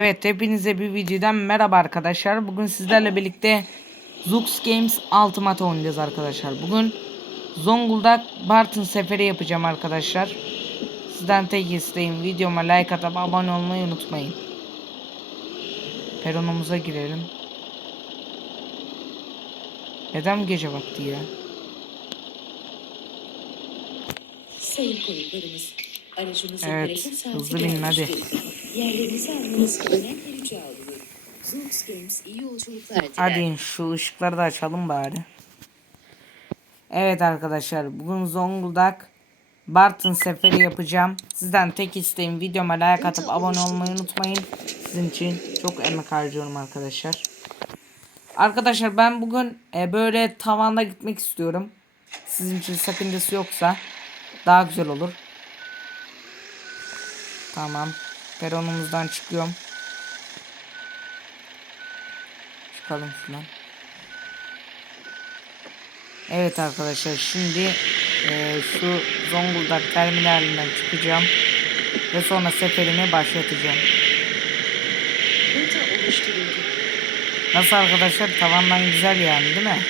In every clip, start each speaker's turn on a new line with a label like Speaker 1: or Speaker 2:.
Speaker 1: Evet hepinize bir videodan merhaba arkadaşlar. Bugün sizlerle birlikte Zux Games Ultimate oynayacağız arkadaşlar. Bugün Zonguldak Bartın seferi yapacağım arkadaşlar. Sizden tek isteğim videoma like atıp abone olmayı unutmayın. Peronumuza girelim. Neden gece vakti ya?
Speaker 2: Sayın konuklarımız, aracımızın
Speaker 1: Evet, hızlı binin hadi.
Speaker 2: Yerlerinizi almanız önemli rica olunur. Zoox Games iyi yolculuklar diler.
Speaker 1: Hadi şu ışıkları da açalım bari. Evet arkadaşlar bugün Zonguldak Bartın seferi yapacağım. Sizden tek isteğim videoma like atıp abone olmayı unutmayın. Sizin için çok emek harcıyorum arkadaşlar. Arkadaşlar ben bugün e, böyle tavanda gitmek istiyorum. Sizin için sakıncası yoksa daha güzel olur. Tamam. Peronumuzdan çıkıyorum. Çıkalım şuradan. Evet arkadaşlar şimdi eee, şu Zonguldak terminalinden çıkacağım. Ve sonra seferimi başlatacağım. Nasıl arkadaşlar tavandan güzel yani değil mi?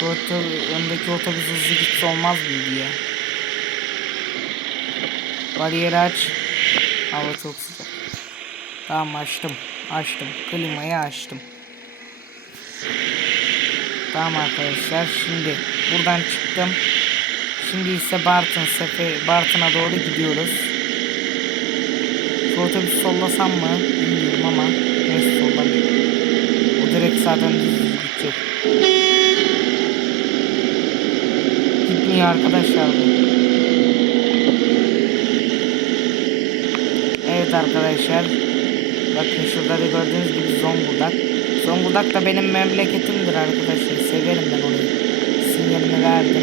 Speaker 1: Şu öndeki otobüs hızlı gitse olmaz mıydı ya? Bariyeri aç. Hava çok sıcak. Tamam açtım. Açtım. Klimayı açtım. Tamam arkadaşlar şimdi buradan çıktım. Şimdi ise Bartın sefer Bartın'a doğru gidiyoruz. Şu otobüs sollasam mı bilmiyorum ama neyse sollamayayım. O direkt zaten düz gidecek. Gitmiyor arkadaşlar bu. Evet arkadaşlar. Bakın şurada da gördüğünüz gibi Zonguldak. Zonguldak da benim memleketimdir arkadaşlar. Severim ben orayı. Sinyalimi verdim.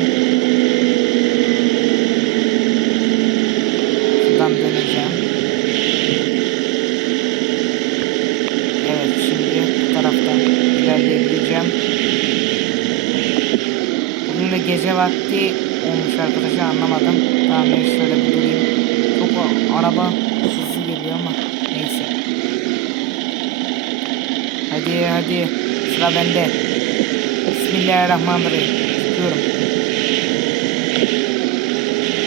Speaker 1: Şuradan döneceğim. Evet şimdi bu taraftan ilerleyebileceğim. Bugün de gece vakti olmuş arkadaşlar anlamadım. Tamam ben şöyle bir durayım. Çok araba hızlı geliyor ama neyse. Hadi hadi sıra bende. Bismillahirrahmanirrahim. Çıkıyorum.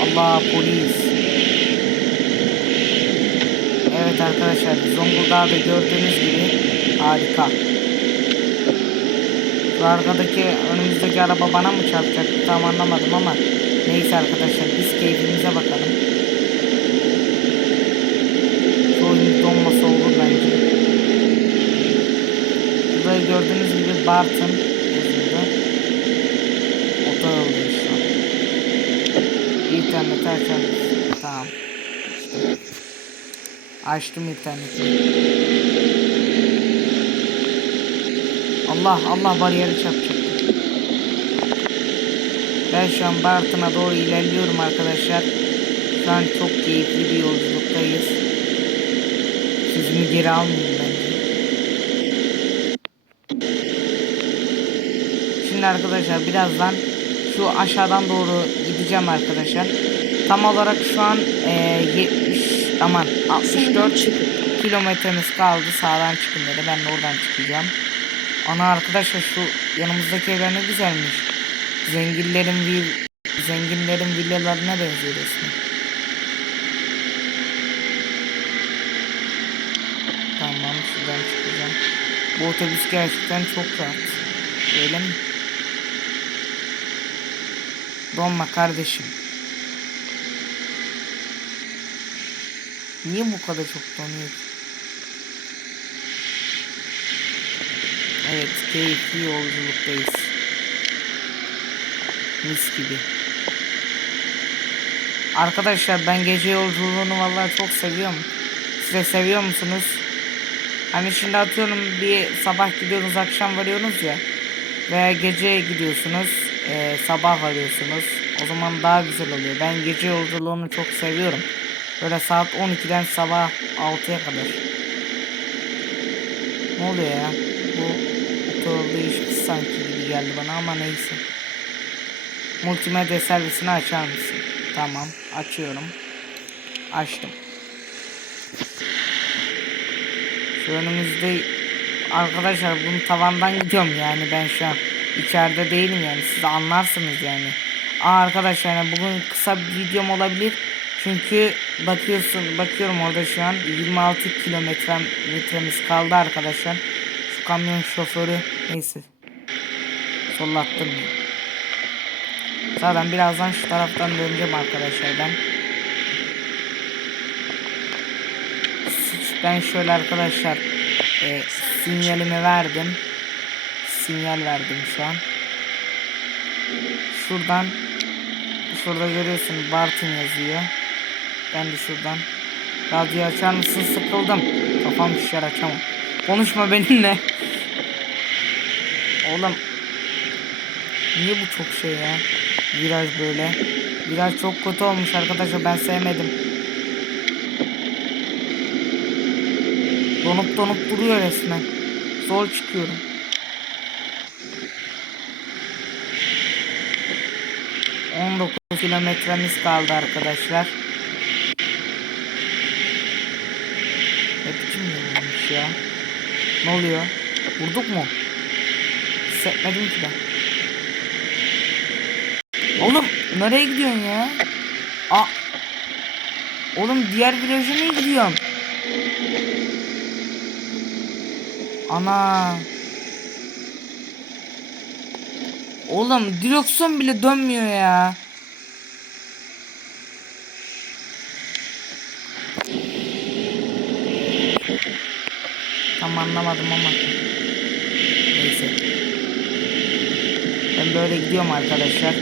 Speaker 1: Allah polis. Evet arkadaşlar Zonguldak'ta gördüğünüz gibi harika. Şu arkadaki önümüzdeki araba bana mı çarpacak tam anlamadım ama neyse arkadaşlar biz keyfimize bakalım. Şu oyun donmasa olur bence. Burada gördüğünüz gibi Bartın yazıyordu. An. İnterneti açar mısın? Tamam. Açtım interneti. Allah Allah bariyeri çarpacak. Ben şu an Bartın'a doğru ilerliyorum arkadaşlar. Şu an çok keyifli bir yolculuktayız. Sözümü geri almayayım Şimdi arkadaşlar birazdan şu aşağıdan doğru gideceğim arkadaşlar. Tam olarak şu an eee 70 aman 64
Speaker 2: çıkın.
Speaker 1: kilometremiz kaldı. Sağdan çıkın dedi. Ben de oradan çıkacağım. Ana arkadaşlar şu yanımızdaki evler ne güzelmiş. Zenginlerin vil zenginlerin villalarına benziyor resmen. Tamam şuradan çıkacağım. Bu otobüs gerçekten çok rahat. Öyle mi? Donma kardeşim. Niye bu kadar çok donuyor? Evet, keyifli yolculuktayız. Mis gibi. Arkadaşlar ben gece yolculuğunu vallahi çok seviyorum. Siz de seviyor musunuz? Hani şimdi atıyorum bir sabah gidiyorsunuz akşam varıyorsunuz ya. Veya gece gidiyorsunuz eee, sabah varıyorsunuz. O zaman daha güzel oluyor. Ben gece yolculuğunu çok seviyorum. Böyle saat 12'den sabah 6'ya kadar. Ne oluyor ya? Bu otoyol değişmiş sanki gibi geldi bana ama neyse. Multimedya servisini açar mısın? Tamam açıyorum. Açtım. Şu önümüzde arkadaşlar bunun tavandan gidiyorum yani ben şu an içeride değilim yani siz anlarsınız yani. Aa arkadaşlar yani bugün kısa bir videom olabilir. Çünkü bakıyorsun bakıyorum orada şu an 26 kilometre metremiz kaldı arkadaşlar. Şu kamyon şoförü neyse. Sollattım. Zaten birazdan şu taraftan döneceğim arkadaşlar ben. Ben şöyle arkadaşlar e, sinyalimi verdim. Sinyal verdim şu an. Şuradan şurada görüyorsun Bartın yazıyor. Ben de şuradan radyo açar mısın sıkıldım. Kafam şişer açamam. Konuşma benimle. Oğlum Niye bu çok şey ya? Viraj böyle. Viraj çok kötü olmuş arkadaşlar ben sevmedim. Donup donup duruyor resmen. Zor çıkıyorum. On dokuz kilometremiz kaldı arkadaşlar. Ne biçim yolmuş ya? Ne oluyor? Vurduk mu? Hissetmedim ki ben. Oğlum nereye gidiyorsun ya? Aa. Oğlum diğer viraja niye gidiyorsun? Ana. Oğlum direksiyon bile dönmüyor ya. Tam anlamadım ama. Neyse. Ben böyle gidiyorum arkadaşlar.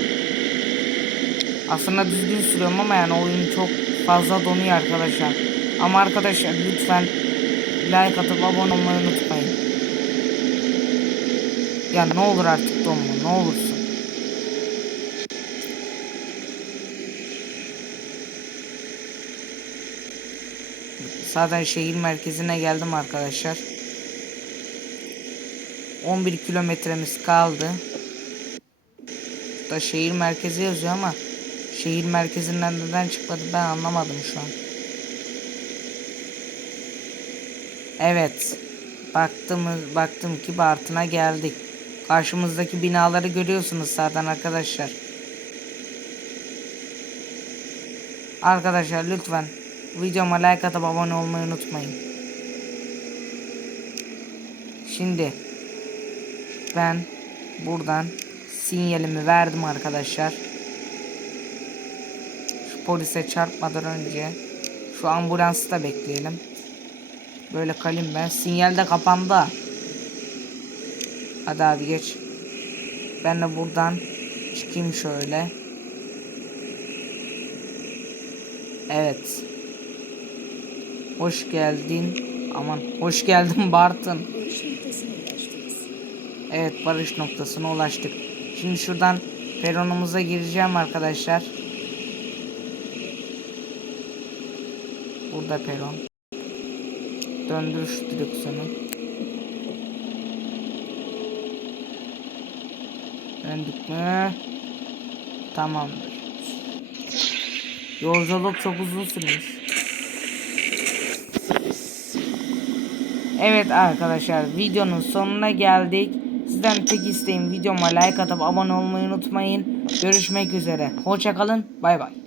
Speaker 1: Aslında düzgün sürüyorum ama yani oyun çok fazla donuyor arkadaşlar. Ama arkadaşlar lütfen like atıp abone olmayı unutmayın. Ya ne olur artık donma ne olursun. Zaten şehir merkezine geldim arkadaşlar. 11 kilometremiz kaldı. Da şehir merkezi yazıyor ama şehir merkezinden neden çıkmadı ben anlamadım şu an. Evet. Baktım baktım ki Bartın'a geldik. Karşımızdaki binaları görüyorsunuz zaten arkadaşlar. Arkadaşlar lütfen videoma like atıp abone olmayı unutmayın. Şimdi ben buradan sinyalimi verdim arkadaşlar. Şu polise çarpmadan önce şu ambulansı da bekleyelim. Böyle kalayım ben. Sinyal de kapandı. Hadi abi geç. Ben de buradan çıkayım şöyle. Evet. Hoş geldin. Aman hoş geldin Bartın.
Speaker 2: Barış noktasına ulaştınız.
Speaker 1: Evet barış noktasına ulaştık. Şimdi şuradan peronumuza gireceğim arkadaşlar. Burada peron. Döndür şu direksiyonu. Döndük mü? Tamamdır. Yolculuk çok uzun sürmüş. Evet arkadaşlar videonun sonuna geldik. Sizden tek isteğim videoma like atıp abone olmayı unutmayın. Görüşmek üzere. Hoşçakalın. Bay bay.